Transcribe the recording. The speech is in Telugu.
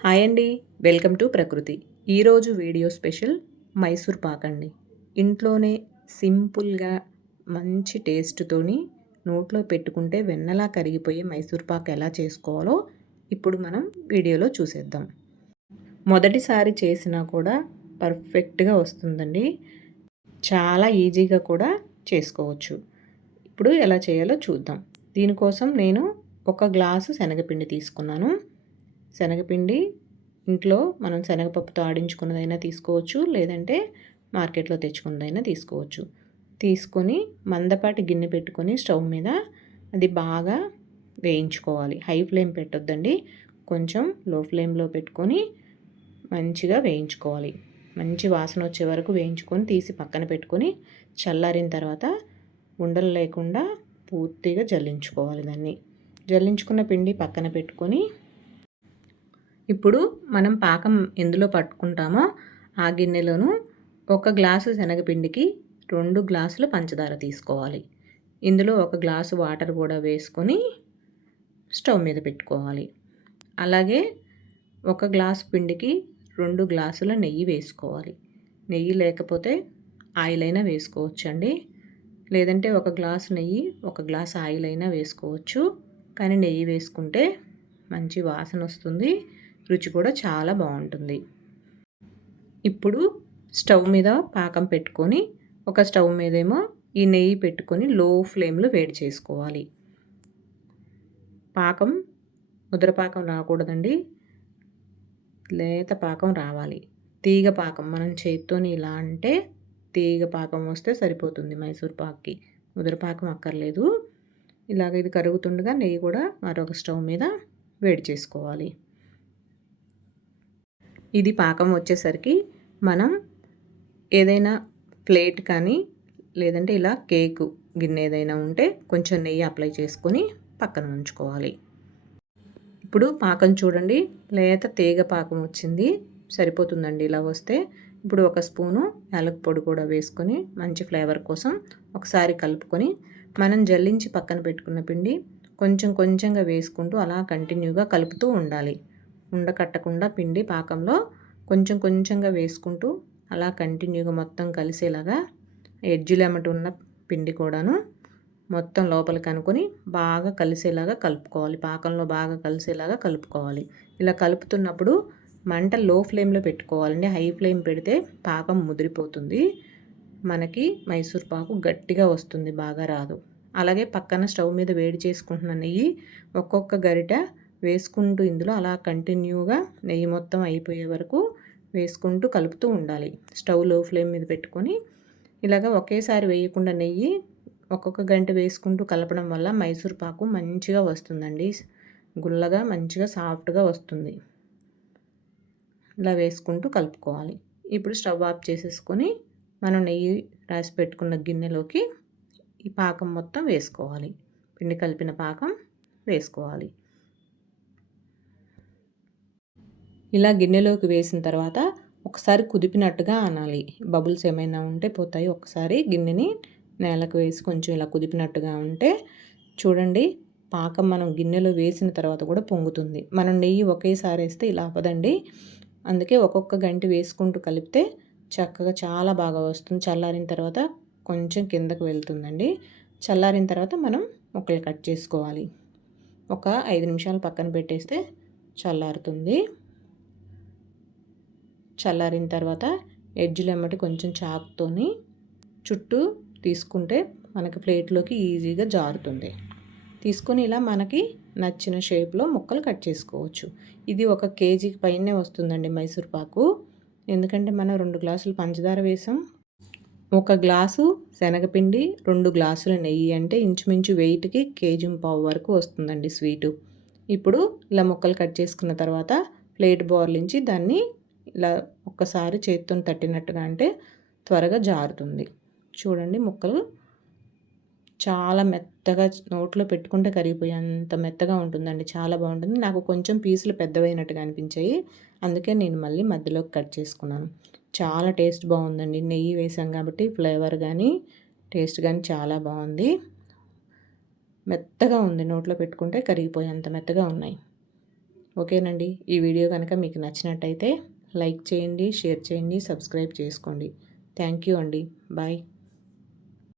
హాయ్ అండి. వెల్కమ్ టు ప్రకృతి. ఈరోజు వీడియో స్పెషల్ మైసూర్ పాక్ అండి. ఇంట్లోనే సింపుల్గా మంచి టేస్ట్తోని నోట్లో పెట్టుకుంటే వెన్నలా కరిగిపోయే మైసూర్ పాక్ ఎలా చేసుకోవాలో ఇప్పుడు మనం వీడియోలో చూసేద్దాం. మొదటిసారి చేసినా కూడా పర్ఫెక్ట్గా వస్తుందండి. చాలా ఈజీగా కూడా చేసుకోవచ్చు. ఇప్పుడు ఎలా చేయాలో చూద్దాం. దీనికోసం నేను ఒక గ్లాసు శనగపిండి తీసుకున్నాను. శనగపిండి ఇంట్లో మనం శనగపప్పుతో ఆడించుకున్నదైనా తీసుకోవచ్చు లేదంటే మార్కెట్లో తెచ్చుకున్నదైనా తీసుకోవచ్చు. తీసుకొని మందపాటి గిన్నె పెట్టుకొని స్టవ్ మీద అది బాగా వేయించుకోవాలి. హై ఫ్లేమ్ పెట్టొద్దండి. కొంచెం లో ఫ్లేమ్లో పెట్టుకొని మంచిగా వేయించుకోవాలి. మంచి వాసన వచ్చే వరకు వేయించుకొని తీసి పక్కన పెట్టుకొని చల్లారిన తర్వాత ఉండలు లేకుండా పూర్తిగా జల్లించుకోవాలి దాన్ని. జల్లించుకున్న పిండి పక్కన పెట్టుకొని ఇప్పుడు మనం పాకం ఎందులో పట్టుకుంటామో ఆ గిన్నెలోను ఒక గ్లాసు శనగపిండికి రెండు గ్లాసులు పంచదార తీసుకోవాలి. ఇందులో ఒక గ్లాసు వాటర్ కూడా వేసుకొని స్టవ్ మీద పెట్టుకోవాలి. అలాగే ఒక గ్లాసు పిండికి రెండు గ్లాసుల నెయ్యి వేసుకోవాలి. నెయ్యి లేకపోతే ఆయిల్ అయినా వేసుకోవచ్చండి. లేదంటే ఒక గ్లాసు నెయ్యి ఒక గ్లాస్ ఆయిల్ అయినా వేసుకోవచ్చు. కానీ నెయ్యి వేసుకుంటే మంచి వాసన వస్తుంది. రుచి కూడా చాలా బాగుంటుంది. ఇప్పుడు స్టవ్ మీద పాకం పెట్టుకొని ఒక స్టవ్ మీదేమో ఈ నెయ్యి పెట్టుకొని లో ఫ్లేమ్లో వేడి చేసుకోవాలి. పాకం ముద్రపాకం రాకూడదండి. లేత పాకం రావాలి. తీగ పాకం మనం చేత్తోని ఇలా అంటే తీగ పాకం వస్తే సరిపోతుంది మైసూర్ పాక్కి. ముద్రపాకం అక్కర్లేదు. ఇలాగ ఇది కరుగుతుండగా నెయ్యి కూడా మరొక స్టవ్ మీద వేడి చేసుకోవాలి. ఇది పాకం వచ్చేసరికి మనం ఏదైనా ప్లేట్ కానీ లేదంటే ఇలా కేకు గిన్నె ఏదైనా ఉంటే కొంచెం నెయ్యి అప్లై చేసుకొని పక్కన ఉంచుకోవాలి. ఇప్పుడు పాకం చూడండి. లేత తీగ పాకం వచ్చింది. సరిపోతుందండి ఇలా వస్తే. ఇప్పుడు ఒక స్పూను యాలక్ పొడి కూడా వేసుకొని మంచి ఫ్లేవర్ కోసం ఒకసారి కలుపుకొని మనం జల్లించి పక్కన పెట్టుకున్న పిండి కొంచెం కొంచెంగా వేసుకుంటూ అలా కంటిన్యూగా కలుపుతూ ఉండాలి. ఉండకట్టకుండా పిండి పాకంలో కొంచెం కొంచెంగా వేసుకుంటూ అలా కంటిన్యూగా మొత్తం కలిసేలాగా ఎడ్జులు ఎమ్మటి ఉన్న పిండి కూడాను మొత్తం లోపలికి అనుకొని బాగా కలిసేలాగా కలుపుకోవాలి. పాకంలో బాగా కలిసేలాగా కలుపుకోవాలి. ఇలా కలుపుతున్నప్పుడు మంట లో ఫ్లేమ్లో పెట్టుకోవాలండి. హై ఫ్లేమ్ పెడితే పాకం ముదిరిపోతుంది. మనకి మైసూర్ పాకు గట్టిగా వస్తుంది బాగా రాదు. అలాగే పక్కన స్టవ్ మీద వేడి చేసుకుంటున్న నెయ్యి ఒక్కొక్క గరిట వేసుకుంటూ ఇందులో అలా కంటిన్యూగా నెయ్యి మొత్తం అయిపోయే వరకు వేసుకుంటూ కలుపుతూ ఉండాలి. స్టవ్లో ఫ్లేమ్ మీద పెట్టుకొని ఇలాగ ఒకేసారి వేయకుండా నెయ్యి ఒక్కొక్క గంట వేసుకుంటూ కలపడం వల్ల మైసూర్ పాకు మంచిగా వస్తుందండి. గుల్లగా మంచిగా సాఫ్ట్గా వస్తుంది. ఇలా వేసుకుంటూ కలుపుకోవాలి. ఇప్పుడు స్టవ్ ఆఫ్ చేసేసుకొని మనం నెయ్యి రాసి పెట్టుకున్న గిన్నెలోకి ఈ పాకం మొత్తం వేసుకోవాలి. పిండి కలిపిన పాకం వేసుకోవాలి. ఇలా గిన్నెలోకి వేసిన తర్వాత ఒకసారి కుదిపినట్టుగా అనాలి. బబుల్స్ ఏమైనా ఉంటే పోతాయి. ఒకసారి గిన్నెని నేలకు వేసి కొంచెం ఇలా కుదిపినట్టుగా ఉంటే చూడండి పాకం మనం గిన్నెలో వేసిన తర్వాత కూడా పొంగుతుంది. మనం నెయ్యి ఒకేసారి వేస్తే ఇలా అవ్వదండి. అందుకే ఒక్కొక్క గంటి వేసుకుంటూ కలిపితే చక్కగా చాలా బాగా వస్తుంది. చల్లారిన తర్వాత కొంచెం కిందకు వెళ్తుందండి. చల్లారిన తర్వాత మనం ముక్కలు కట్ చేసుకోవాలి. ఒక ఐదు నిమిషాలు పక్కన పెట్టేస్తే చల్లారుతుంది. చల్లారిన తర్వాత ఎడ్జ్లు ఎమ్మటి కొంచెం చాకుతోని చుట్టూ తీసుకుంటే మనకి ప్లేట్లోకి ఈజీగా జారుతుంది. తీసుకొని ఇలా మనకి నచ్చిన షేప్లో ముక్కలు కట్ చేసుకోవచ్చు. ఇది ఒక కేజీకి పైనే వస్తుందండి మైసూర్ పాకు. ఎందుకంటే మనం రెండు గ్లాసులు పంచదార వేసాం. ఒక గ్లాసు శనగపిండి రెండు గ్లాసుల నెయ్యి అంటే ఇంచుమించు వెయిట్కి కేజీ పావు వరకు వస్తుందండి స్వీటు. ఇప్పుడు ఇలా ముక్కలు కట్ చేసుకున్న తర్వాత ప్లేట్ బోర్లించి దాన్ని ఇలా ఒక్కసారి చేతితో తట్టినట్టుగా అంటే త్వరగా జారుతుంది. చూడండి ముక్కలు చాలా మెత్తగా నోట్లో పెట్టుకుంటే కరిగిపోయేంత మెత్తగా ఉంటుందండి. చాలా బాగుంటుంది. నాకు కొంచెం పీసులు పెద్దవైనట్టుగా అనిపించాయి. అందుకే నేను మళ్ళీ మధ్యలోకి కట్ చేసుకున్నాను. చాలా టేస్ట్ బాగుందండి. నెయ్యి వేసాం కాబట్టి ఫ్లేవర్ కానీ టేస్ట్ కానీ చాలా బాగుంది. మెత్తగా ఉంది. నోట్లో పెట్టుకుంటే కరిగిపోయేంత మెత్తగా ఉన్నాయి. ఓకేనండి. ఈ వీడియో కనుక మీకు నచ్చినట్టయితే లైక్ చేయండి షేర్ చేయండి సబ్స్క్రైబ్ చేసుకోండి. థ్యాంక్ యూ అండి. బాయ్.